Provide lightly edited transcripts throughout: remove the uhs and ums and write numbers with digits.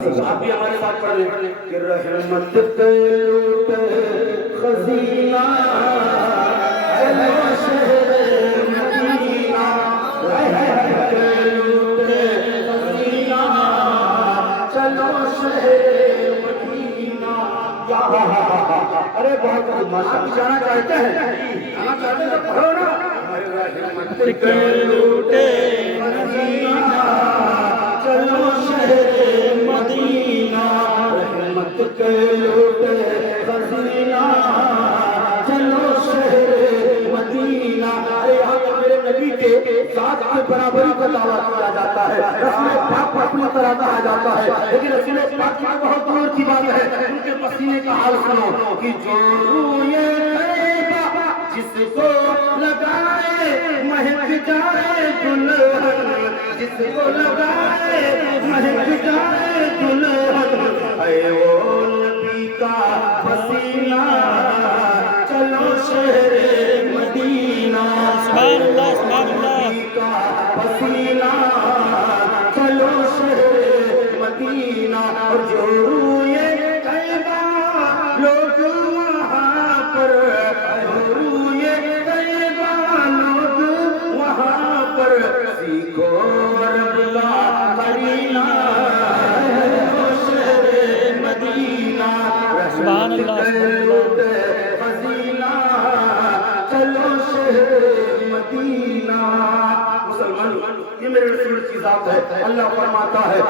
آپ بھی ہمارے ساتھ پڑھ لیں کہ رحمت کے لوٹ خزینہ چلو شہر مدینہ، رحمت کے لوٹ خزینہ چلو شہر مدینہ۔ ارے بہت آپ جانا چاہتے ہیں، جانا چاہتے ہیں تو پڑھو نا۔ رحمت کے لوٹ خزینہ چلو شہر مدینہ، رحمت کے لوٹ خزینہ چلو شہر مدینہ۔ ارے یہاں پر میرے نبی کے ذات کی برابری کا دعویٰ کیا جاتا ہے، رسول پاک کو اپنی طرح کہا جاتا ہے، لیکن رسول پاک کی بہت دور کی بات ہے۔ ان کے پسینے کا حال سنو کہ جو روئے طیبہ جس کو لگائے مہک جائے دلہن، جس کو لگائے مہک جائے دلہن، اے وہ نبی کا پسینہ چلو شہر مدینہ، سبحان اللہ سبحان اللہ، نبی کا پسینہ چلو شہر مدینہ۔ اور جو روئے طیبہ لوگ وہاں پر، جو روئے طیبہ لوگ وہاں پر، سیکھو رب کا قرینہ شہر مدینہ، رحمت کے لوٹ خزینہ چلو شہر مدینہ۔ مسلمان یہ میرے رسول کی ذات ہے۔ اللہ فرماتا ہے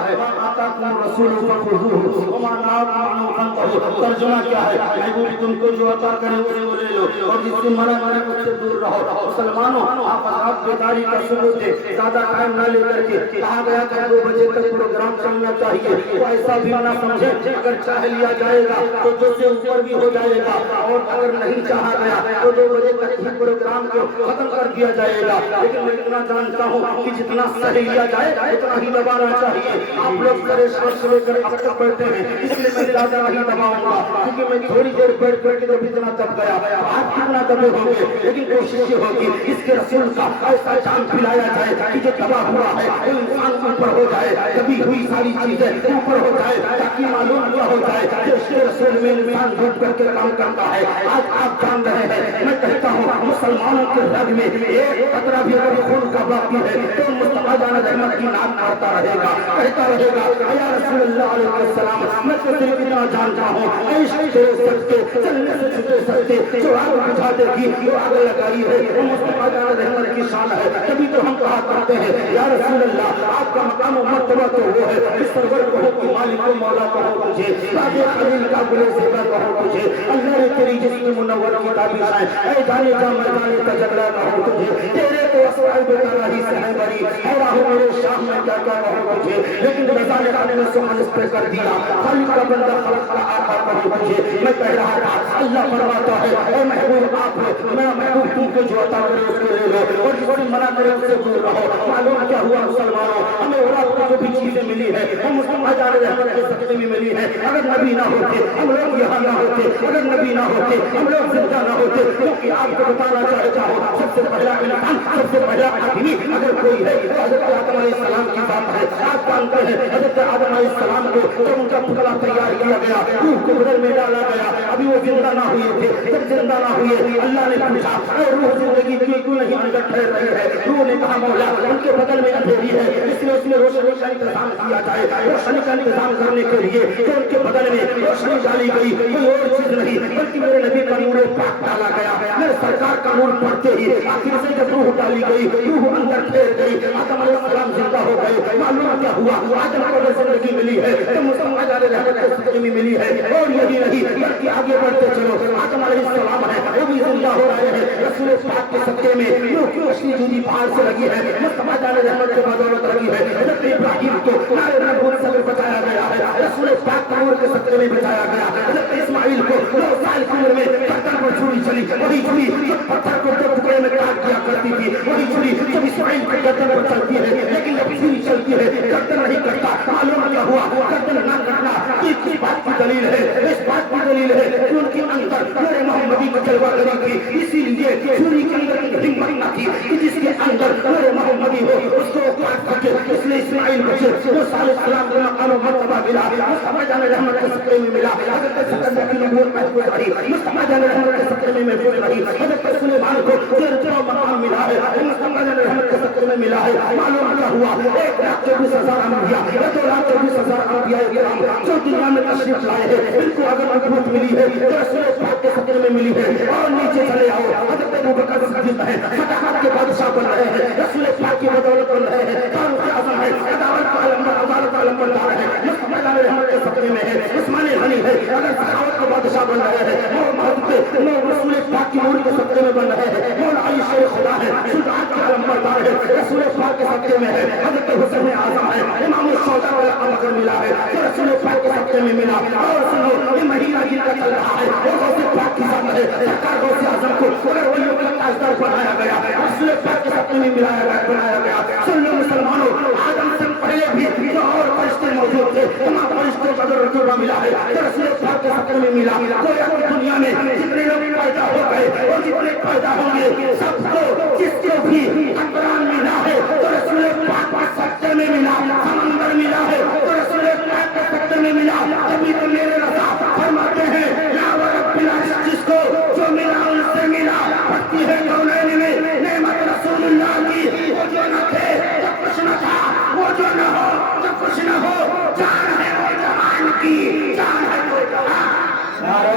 آتاکم رسول فخذوہ وما نہاکم عنہ فانتہوا۔ ترجمہ کیا ہے؟ محبوب تم کو جو عطا کرے اسے وہ لے لو، اور جس سے منع کرے اس سے دور رہو۔ مسلمانوں آپ حضرات بیداری کا ثبوت دیں، زیادہ ٹائم نہ لے کر کے کہا گیا کہ 2 بجے تک پروگرام چلنا چاہیے، تو ایسا بھی نہ سمجھیں اگر چاہ لیا جائے گا تو 2 سے اوپر بھی ہو جائے گا، اور اگر نہیں چاہا گیا تو 2 بجے تک ہی پروگرام کو ختم کر دیا جائے گا۔ لیکن میں اتنا جانتا ہوں کہ جتنا صحیح لیا جائے اتنا ہی دبانا چاہیے۔ آپ لوگ پریشان سے لے کر اب تک بیٹھتے ہیں، اس لیے میں زیادہ نہیں دباؤں گا، کیونکہ میں تھوڑی دیر بیٹھ کے جب اتنا دب گیا آپ کتنا دبے ہوں گے، لیکن کوشش یہ ہوگی اس کے رسول کا ایسا جان پھیلایا جائے کہ جو دبا ہوا ہے وہ انسان اوپر ہو جائے، کبھی ہوئی ساری چیزیں اوپر ہو جائے، تاکہ معلوم کیا ہو جائے کہ اس کے رسول میں انسان جھوٹ کر کے کام کرتا ہے۔ آج آپ جان رہے ہیں، میں کہتا ہوں مسلمانوں کے رگ میں ایک قطرہ بھی اگر خون کا باقی ہے تو مصطفیٰ جان رحمت کی نام کرتا رہے گا، کہتا رہے گا یا رسول اللہ علیہ السلام۔ میں تو صرف اتنا جانتا ہوں عشق تیرے سچے چلنے سے چھٹے سچے، جو آگ بجھا دے گی جو آگ لگائی ہے وہ مصطفیٰ جان رحمت کی شان ہے۔ کبھی تو ہم کہا کرتے ہیں یا رسول اللہ آپ کا مقام و مرتبہ تو وہ ہے، اس سرور کو ہو مالک و مولا کہو تجھے، تاج خلیل کا گل زیبا کہو تجھے، اللہ نے تیری جسم منور کی تعبیر ہے، اے جانے جا میدان تجلی کہو تجھے، تیرے تو اسوائب تراہی سے ہے بری، اے راہو میرے شام میں کیا کیا کہو تجھے، لیکن رضا نے آنے میں سبحان اس پہ کر دیا، خالق کا بندہ خلق کا آقا کہو تجھے۔ میں کہہ رہا تھا اللہ فرماتا ہے اے محبوب آپ میرا محبوب تم کو جو عطا کرے اس کو لے لو، اور جس کو منع کرے اس سے دور رہو۔ معلوم کیا ہوا مسلمانوں، ہمیں اولاد کو جو بھی چیزیں ملی ہے وہ مصطفیٰ جان رحمت کے صدقے میں ملی ہے۔ اگر نبی نہ ہوتے ہم لوگ یہاں نہ ہوتے، اگر نبی نہ ہوتے ہم لوگ زندہ نہ ہوتے، کیونکہ آپ کو بتانا چاہتا ہوں سب سے پہلا انسان سب سے پہلا آدمی اگر کوئی ہے تو حضرت آدم علیہ السلام کی بات ہے۔ آپ جانتے ہیں حضرت آدم علیہ السلام کو جب ان کا پتلا تیار کیا گیا، روح کو بدل میں ڈالا گیا، ابھی وہ زندہ نہ ہوئے تھے، جب زندہ نہ ہوئے اللہ نے پوچھا اے روح زندگی کیوں نہیں اندر ٹھہر رہی ہے؟ روح نے کہا مولا ان کے بدل میں اندھیری ہے، اس لیے اس میں روشنی کا انتظام کیا جائے، روشنی کا انتظام کرنے کے لیے کہ ان کے بدل میں روشنی ڈالی گئی، کوئی اور چیز نہیں بلکہ میرے نبی کا نور پاک ڈالا گیا۔ میرے سرکار کا نور پڑھتے ہی آخر سے جب روح ڈالی گئی، روح اندر ٹھہر گئی، آدم علیہ السلام زندہ ہو گئے۔ معلوم کیا ہوا آدم کو جو زندگی ملی ہے تو مصطفیٰ جان رحمت کے صدقے میں ملی ہے، اور یہی نہیں بلکہ آگے بڑھتے چلو آدم علیہ السلام ہے وہ بھی زندہ ہو رہے ہیں رسول پاک کے صدقے میں۔ نوح کی روشنی جودی پہاڑ سے لگی ہے، مصطفیٰ جان رحمت کے بدولت لگی ہے۔ حضرت ابراہیم کو نار نبوت سے بچایا گیا ہے، رسول پاک کا نور کے صدقے میں بچایا گیا۔ حضرت اسماعیل کو 9 سال کی عمر میں گردن پر چھری چلی، وہی چھری جب پتھر کو 2 ٹکڑے میں کاٹ دیا کرتی تھی، وہی چھری جب اسماعیل کے گردن پر چلتی ہے، لیکن جب چھری چلتی ہے گردن نہیں کرتا۔ معلوم کیا ہوا گردن نہ کرنا اس بات کی دلیل ہے، اس بات کی دلیل ہے کہ ان کے اندر نور محمدی کی جلوہ گری تھی، اسی لیے چھری کے اندر ہمت نہ تھی کہ جس کے اندر نور محمدی ہو اس کو کاٹ سکے، اس لیے اسماعیل بچے وہ سال السلام کو مقام و مرتبہ ملا مصطفیٰ جان رحمت کے صدقے میں ملا حضرت سکندر کی نبوت محفوظ رہی مصطفیٰ جان رحمت کے صدقے میں محفوظ رہی حضرت سلیمان کو جو مقام ملا ہے مصطفیٰ جان رحمت کے صدقے میں ملا ہے معلوم کیا ہوا 1,24,000 انبیاء 2,24,000 انبیاء کرام جو دنیا میں تشریف لائے ہیں ان کو اگر محبوب ملی ہے تو رسول پاک کے صدقے میں ملی ہے اور نیچے چلے آؤ حضرت ابوبکر صدیق ہے فتحات کے بادشاہ بن رہے ہیں رسول پاک کی بدولت بن رہے ہیں فاروق اعظم ہے عدالت کا علم عدالت کا علم بن رہے ہیں مصطفیٰ جان رحمت کے صدقے میں ہے عثمان غنی ہے اگر سخاوت کا بادشاہ بن رہے ہیں اور محبت میں رسول پاک کی نور کے صدقے میں بن رہے ہیں اور علی شیر خدا ہے شجاعت کا علم بردار ہے رسول پاک کے صدقے میں ہے حضرت حسین اعظم ہے امام الشہداء والا مقام ملا ہے جو رسول پاک کے صدقے میں ملا اور سنو یہ مہینہ جن کا چل رہا ہے وہ غوث پاک کی ذات ہے سرکار غوث اعظم کو اگر ولیوں کا تاجدار بنایا گیا رسول پاک کے صدقے میں ملایا گیا بنایا گیا سن لو مسلمانوں آدم سے پہلے بھی جو اور فرشتے موجود تھے تمام فرشتوں کا جو رتبہ ملا ہے جو رسول پاک کے صدقے میں ملا کوئی اپنی دنیا میں جتنے لوگ پیدا ہو گئے اور جتنے پیدا ہوں گے سب کو جس کو بھی حکمران ملا ہے تو رسول پاک کے صدقے میں ملا سمندر ملا ہے تو رسول پاک کے صدقے میں ملا ابھی تو میرے رضا فرماتے ہیں لا ورب العرش جس کو جو ملا ان سے ملا بھرتی ہے کونین میں نعمت رسول اللہ کی وہ جو نہ تھے جب کچھ نہ تھا وہ جو نہ ہو جب کچھ نہ ہو جان ہے وہ جہان کی جان ہے وہ جہان نعرہ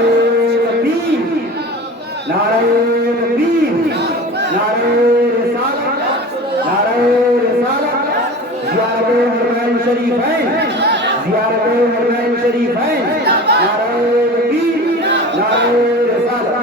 تکبیر نعرہ تکبیر نعرہ رسالت نعرہ رسالت زیارت حرمین شریفین زیارت حرمین شریفین نعرہ تکبیر نعرہ رسالت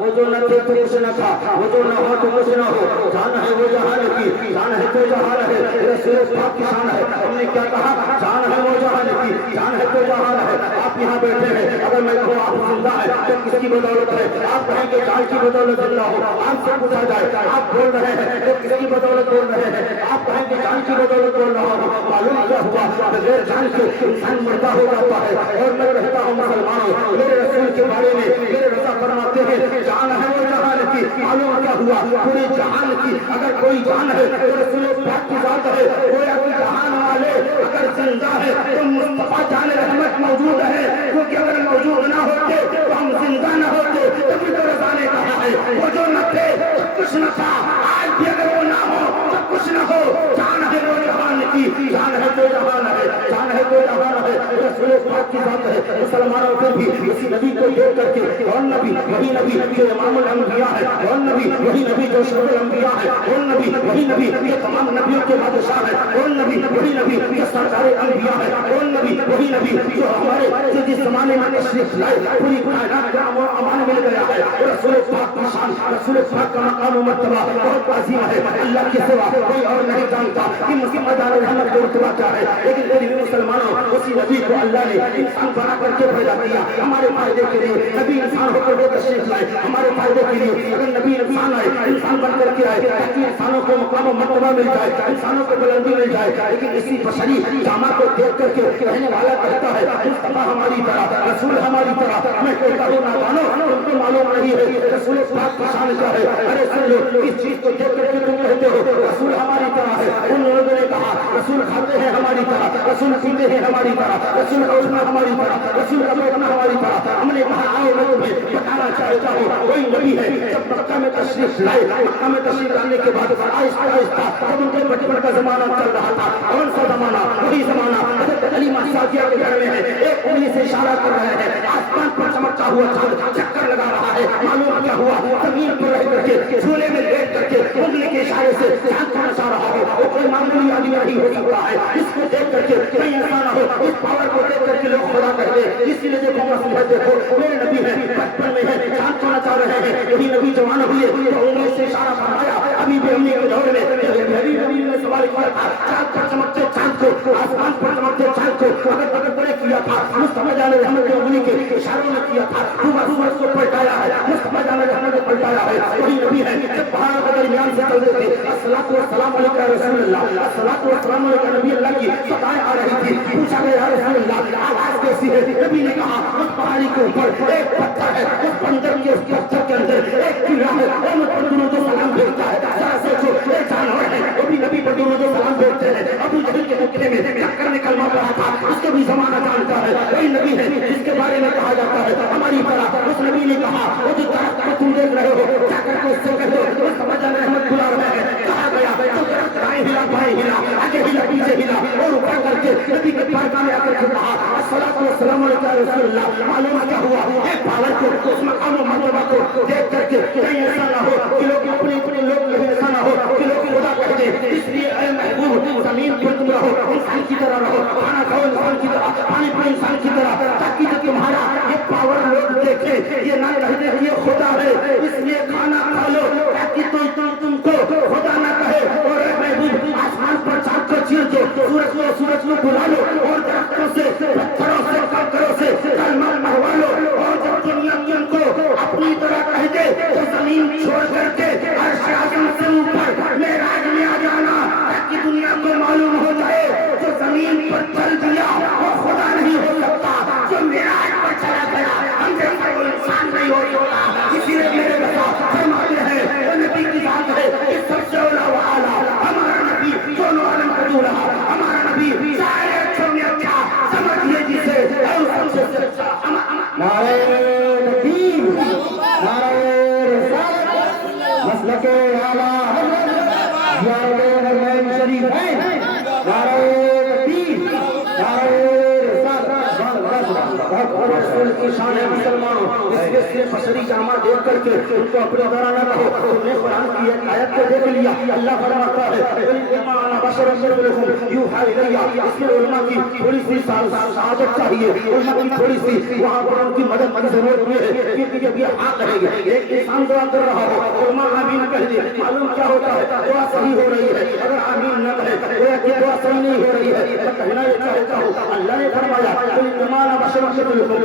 وہ جو نہ تھے تو کچھ نہ تھا وہ جو نہ ہو تو کچھ نہ ہو جان ہے وہ جہان کی جان ہے تو جہان ہے رسول پاک کی شان ہے ہم نے کیا کہا جان ہے وہ جہان کی جان ہے تو جہان ہے آپ یہاں بیٹھے ہیں اگر میں کہوں آپ زندہ ہے تو کس کی بدولت ہے آپ کہیں کہ جان کی بدولت زندہ ہو آپ سے پوچھا جائے آپ بول رہے ہیں تو کس کی بدولت بول رہے ہیں آپ کہیں کہ جان کی بدولت بول رہا ہوں معلوم کیا ہوا بغیر جان کے انسان مردہ ہو جاتا ہے اور میں کہتا ہوں مسلمانوں میرے رسول کے بارے میں میرے رضا فرماتے ہیں جان ہے وہ جہان کی معلوم کیا ہوا پورے جہان کی اگر کوئی جان ہے تو رسول پاک کی ذات ہے کوئی اگر جہان والے اگر زندہ ہے تو مصطفیٰ جان رحمت موجود ہے کیونکہ اگر موجود نہ ہوتے تو ہم زندہ نہ ہوتے تبھی تو رضا نے کہا ہے وہ جو نہ تھے جب کچھ نہ تھا آج بھی اگر وہ نہ ہو جب کچھ نہ ہو جان ہے وہ جہان کی جان ہے تو جہان ہے جان ہے تو جہان ہے رسول پاک کی ذات ہے مسلمانوں کو بھی اسی نبی کو دیکھ کر کے کون نبی وہی نبی جو امام الانبیاء ہے کون نبی وہی نبی جو شرف الانبیاء ہے کون نبی وہی نبی جو تمام نبیوں کے بادشاہ ہے کون نبی وہی نبی جو سرکار انبیاء ہے کون نبی وہی نبی جو ہمارے جو جس زمانے میں تشریف لائے پوری کائنات کا امان مل گیا ہے رسول پاک کا شان رسول پاک کا مقام و مرتبہ بہت عظیم ہے اللہ کے سوا کوئی اور نہیں جانتا کہ مصطفیٰ جان رحمت کا رتبہ کیا ہے لیکن میرے مسلمانوں اسی نبی کو اللہ نے انسان بنا کر کے پیدا کیا ہمارے فائدے کے لیے نبی انسان ہو کر وہ تشریف لائے ہمارے فائدے کے لیے اگر نبی انسان آئے انسان بن کر کے آئے تاکہ انسانوں کو مقام و مرتبہ مل جائے انسانوں کو بلندی مل جائے لیکن اسی بشری جامع کو دیکھ کر کے کہنے والا کہتا ہے مصطفیٰ ہماری طرح رسول ہماری طرح میں کہتا ہوں نادانو تم کو معلوم نہیں ہے رسول پاک کا شان کیا ہے ارے سن لو اس چیز کو دیکھ کر کے تم کہتے ہو رسول ہماری طرح ہے ان لوگوں نے کہا رسول کھاتے ہیں ہماری طرح رسول پیتے ہیں ہماری طرح رسول اٹھنا ہماری طرح رسول کا بیٹھنا ہماری طرح ہم نے کہا آؤ میں تمہیں بتانا چاہتا ہوں وہی نبی ہے جب مکہ میں تشریف لائے مکہ میں تشریف لانے کے بعد آہستہ آہستہ جب ان کے بچپن کا زمانہ چل رہا تھا کون سا زمانہ وہی زمانہ حضرت حلیمہ سعدیہ کے گھر میں ہے ایک انگلی سے اشارہ کر رہے ہیں آسمان پر چمکتا ہوا چاند چکر لگا رہا ہے معلوم کیا ہوا زمین پر رہ کر کے جھولے میں لیٹ کر کے انگلی کے اشارے سے چاند کو نچا رہا ہے وہ کوئی معمولی آدمی نہیں ہو سکتا ہے اس کو دیکھ کر کے کوئی انسان ہو اس پاور کو دیکھ کر کے لوگ خدا کہتے ہیں اس لیے دیکھو مسلم دیکھو میرے نبی ہے بچپن میں ہے چاند کو نچا رہے ہیں یہی نبی جوان ہوئے تو انگلی سے اشارہ فرمایا ابھی بھی امی کے دور میں نبی نے سوال کیا تھا چاند پر چمکتے چاند کو آسمان پر چمکتے چاند کو اگر اگر بڑے کیا تھا مصطفیٰ جان رحمت کے انگلی کے اشاروں میں کیا تھا سورج کو پلٹایا ہے مصطفیٰ جان رحمت نے پلٹایا ہے وہی نبی ہے جب پہاڑوں کے درمیان سے چلتے تھے الصلاۃ والسلام علیکم یا رسول اللہ الصلاۃ والسلام علیکم نبی اللہ کی ستائیں آ رہی تھی پوچھا گیا یا رسول اللہ آواز کیسی ہے نبی نے کہا اس پہاڑی کے اوپر ایک پتھر ہے اس بندر کے اس پتھر کے اندر ایک کیڑا ہے اور مجھ پر درود و سلام بھیجتا ہے ذرا سوچو ایک جانور ہے وہ بھی نبی پر درود و سلام بھیجتے ہیں ابو جہل کے اٹھنے میں چکر میں کلمہ پڑھا تھا اس کو بھی زمانہ جانتا ہے وہی نبی ہے جس کے بارے میں کہا جاتا ہے ہماری طرح اس نبی نے کہا وہ جو درخت کو تم دیکھ رہے ہو جا کر کے اس سے کہہ دو وہ سمجھا رحمت بلا رہا ہے کہا گیا تو درخت دائیں ہلا بائیں ہلا آگے ہلا پیچھے ہلا اور اٹھا کر کے نبی کے پارکہ میں آ کر کے کہا الصلاۃ والسلام علیکم رسول اللہ معلوم کیا ہوا ایک پاور کو اس مقام و مرتبہ کو دیکھ کر کے کہیں ایسا نہ ہو کہ لوگ اپنے اپنے لوگ کہیں ایسا نہ ہو کہ لوگ خدا کہہ دے اس لیے اے محبوب زمین پر تم رہو انسان کی طرح رہو کھانا کھاؤ انسان کی طرح پانی پیو انسان کی طرح تاکہ جو تمہارا یہ پاور لوگ دیکھے یہ نہ کہہ دے یہ خدا ہے اس لیے کھانا کھا لو تاکہ تم کو خدا نہ کہے اور اے محبوب آسمان پر چاند کو چیر دو سورج کو بلا لو اور درختوں سے پتھروں سے کنکروں سے کلمہ پڑھوا لو اور جب دنیا کو اپنی طرح کہہ دے تو زمین چھوڑ کر کے عرش اعظم سے اوپر معراج میں آ جانا تاکہ دنیا کو معلوم ہو جائے جو زمین پر چل دیا وہ خدا نہیں ہو سکتا جو معراج پر چلا گیا ہم جیسا وہ انسان نہیں ہو سکتا اسی لیے میرے بتا فرماتے ہیں وہ نبی کی ذات ہے کہ سب سے اولا و اعلیٰ ہمارا نبی دونوں عالم کا دولہ ہمارا نبی سارے اچھوں میں اچھا سمجھیے جسے اور سب سے اچھا نعرہ تکبیر نعرہ رسالت مسلک اعلیٰ حضرت زیارت حرمین شریف ہے نعرہ تکبیر نعرہ رسول کی شان ہے مسلمانوں اس لیے صرف بشری جامع دیکھ کر کے ان کو اپنے طرح نہ رہو تم نے قرآن کی ایک آیت کو دیکھ لیا اللہ فرماتا ہے بشر یوحی الیہ اس میں علماء کی تھوڑی سی سعادت چاہیے علماء کی تھوڑی سی وہاں پر ان کی مدد کی ضرورت ہے کیونکہ جب یہ حق ہے ایک انسان دعا کر رہا ہو علماء آمین کہہ دے معلوم کیا ہوتا ہے دعا صحیح ہو رہی ہے اگر آمین نہ کہے گویا کہ دعا صحیح نہیں ہو رہی ہے میں کہنا یہ چاہتا ہوں اللہ نے فرمایا بشر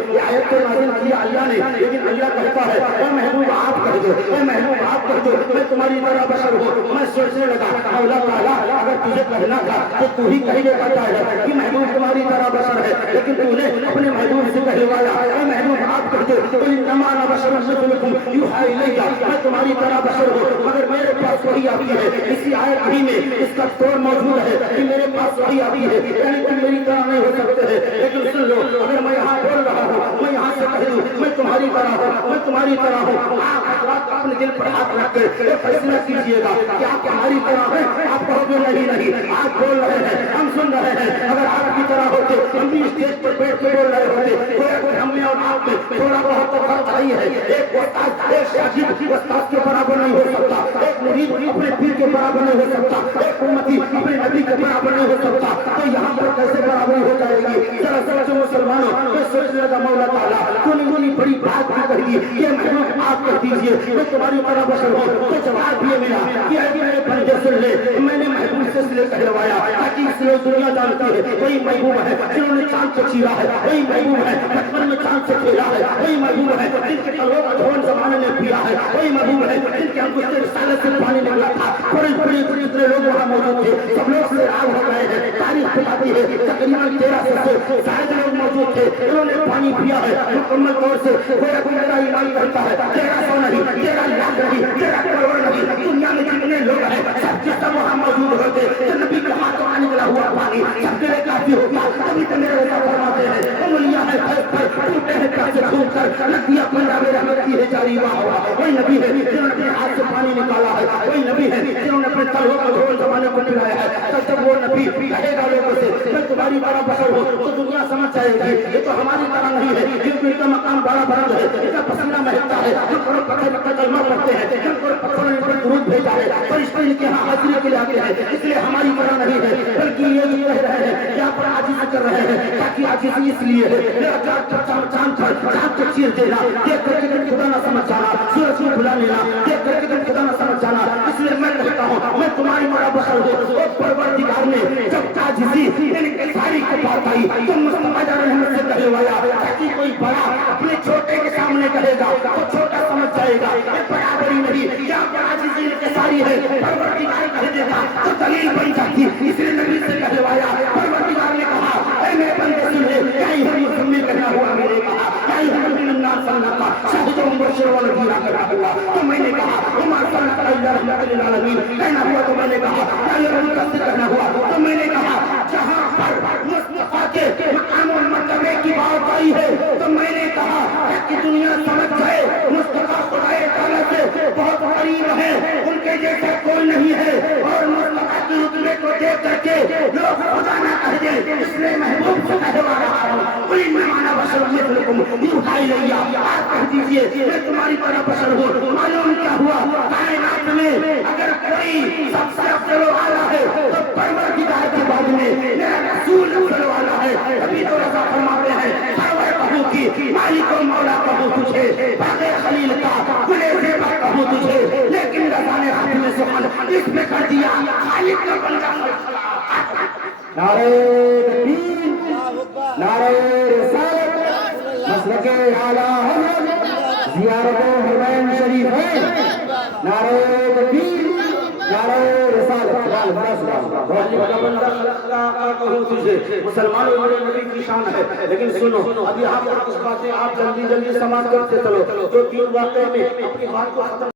یہ آیت کو نازل کیا اللہ نے لیکن اللہ کہتا ہے اے محبوب آپ کہہ دو اے محبوب آپ کہہ دو میں تمہاری طرح بشر ہوں میں سوچنے لگا مولا تعالیٰ اگر تجھے کہنا تھا تو ہی کہنے پڑتا ہے کہ محبوب تمہاری طرح بشر ہے لیکن تو نے اپنے محبوب سے کہلوایا اے محبوب آپ کہہ دو انما انا بشر مثلکم یوحی الیہ میں تمہاری طرح بشر ہوں مگر میرے پاس وحی آتی ہے اسی آیت ہی میں اس کا طور موجود ہے کہ میرے پاس وحی آتی ہے یعنی تم میری طرح نہیں ہو سکتے ہیں لیکن سن لو اگر میں یہاں بول رہا ہوں میں یہاں سے کہہ دوں میں تمہاری طرح ہوں میں تمہاری طرح ہوں آپ اپنے دل پر ہاتھ رکھ کے یہ فیصلہ کیجیے گا کہ آپ ہماری طرح ہیں آپ کہو گے نہیں آپ بول رہے ہیں ہم سن رہے ہیں اگر آپ کی طرح ہوتے ہم بھی اسٹیج پر بیٹھ کے بول رہے ہوتے ہم نے اور آپ میں تھوڑا بہت تو فرق آئی ہے ایک استاد ایک شاگرد استاد کے برابر نہیں ہو سکتا ایک مرید اپنے پیر کے برابر نہیں ہو سکتا ایک امتی اپنے نبی کے برابر نہیں ہو سکتا تو یہاں پر کیسے برابری ہو جائے گی ذرا سوچو مسلمانوں میں سوچ لگا مولا تعالیٰ کونی بڑی بات بھی کہہ دی یہ محبوب آپ کہہ دیجیے میں تمہاری طرح بشر ہوں تو جواب یہ ملا کہ اے میرے بندے سن لے میں نے محبوب سے اس لیے کہلوایا تاکہ اس لیے دنیا جانتی ہے وہی محبوب ہے جنہوں نے چاند کو چیرا ہے وہی محبوب ہے بچپن میں چاند سے کھیلا ہے وہی محبوب ہے جن کے تلووں کا دھون زمانے میں پیا ہے وہی محبوب ہے جن کے انگشتے رسالت سے پانی نکلا تھا بڑے اتنے لوگ وہاں موجود تھے سب لوگ سے راگ ہو گئے ہیں تاریخ بتاتی ہے تقریباً 1300 سے زائد لوگ موجود تھے انہوں نے پانی پیا ہے مکمل طور سے گویا کہ میرا ایمان کرتا ہے 1300 نہیں 13 لاکھ نہیں 13 کروڑ نہیں دنیا میں جتنے لوگ ہیں سب کے سب وہاں موجود ہوتے تو نبی کے ہاتھوں میں نکلا ہوا پانی سب کے لیے کافی ہوتا تبھی تو میرے رضا فرماتے ہیں انگلیاں ہیں پھیل پھیل ٹوٹے ہیں پیسے ڈھونڈ کر نبیہ پنجاب رحمت کی ہے جاری ہوا وہی نبی ہے جنہوں نے اپنے ہاتھ سے پانی نکالا ہے وہی نبی ہے جنہوں نے اپنے تلووں کا دھون زمانے کو پلایا ہے تب تک وہ نبی کہے گا لوگوں سے میں تمہاری طرح بشر ہوں تو دنیا سمجھ جائے گی یہ تو ہماری طرح نہیں ہے کیونکہ ان کا مقام بڑا بلند ہے ان کا پسینہ مہکتا ہے ہم پر پکڑ کلمہ پڑھتے ہیں ہم پر پتھروں نے پر درود بھیجا ہے فرشتے ان کے یہاں حاضری کے لیے آتے ہیں اس لیے ہماری طرح نہیں ہے بلکہ یہ بھی کہہ رہے ہیں یہاں پر عاجزی کر رہے ہیں تاکہ عاجزی اس لیے ہے میرا چاند کو چیر دینا دیکھ کر کے تم خدا نہ سمجھ جانا سورج کو بلا لینا دیکھ کر کے تم خدا نہ سمجھ جانا اس لیے میں کہتا ہوں میں تمہاری بڑا بشر ہوں اور پروردگار نے جب عاجزی انکساری کی بات آئی تو مصطفیٰ رحمت سے کہلوایا تاکہ کوئی بڑا اپنے چھوٹے کے سامنے کہے گا تو چھوٹا سمجھ جائے گا یہ برابری نہیں یا عاجزی انکساری ہے پروردگار کہہ دیتا تو دلیل بن جاتی اس لیے نبی سے کہلوایا پروردگار نے کہا اے میرے بندے سن لے کیا ہی ہم مسلم کہنا ہوا میں نے کہا کیا ہی ہم الناس صلی شاہد و مبشر والنذیر کرنا ہوا تو میں نے کہا عمر صلی اللہ علیہ وسلم کہنا ہوا تو میں نے کہا کیا یہ کہنا ہوا تو میں نے کہا جہاں دے اس لیے محبوب سے کہوا رہا ہوں قل انما انا بشر مثلکم یوحی الی آپ کہہ دیجئے میں تمہاری طرح بشر ہوں معلوم کیا ہوا کائنات میں اگر کوئی سب سے افضل والا ہے تو پروردگار کے بعد میں میرا رسول افضل والا ہے ابھی تو رضا فرماتے ہیں سرور کہوں کی مالک و مولا کہوں تجھے باغ خلیل کا گلے زیبا کہوں تجھے لیکن رضا نے ختم سخن اس میں کر دیا خالق کا بندہ نعرہ تکبیر نعرہ رسالت مسلک اعلی حضرت زیارت حرمین شریف ہے نعرہ تکبیر نعرہ رسالت بڑا سبحان اللہ کا بندہ کہوں تجھے مسلمانوں میرے نبی کی شان ہے لیکن سنو ابھی آپ کچھ باتیں آپ جلدی جلدی سماعت کرتے چلو جو تین واقعے میں اپنی بات کو ختم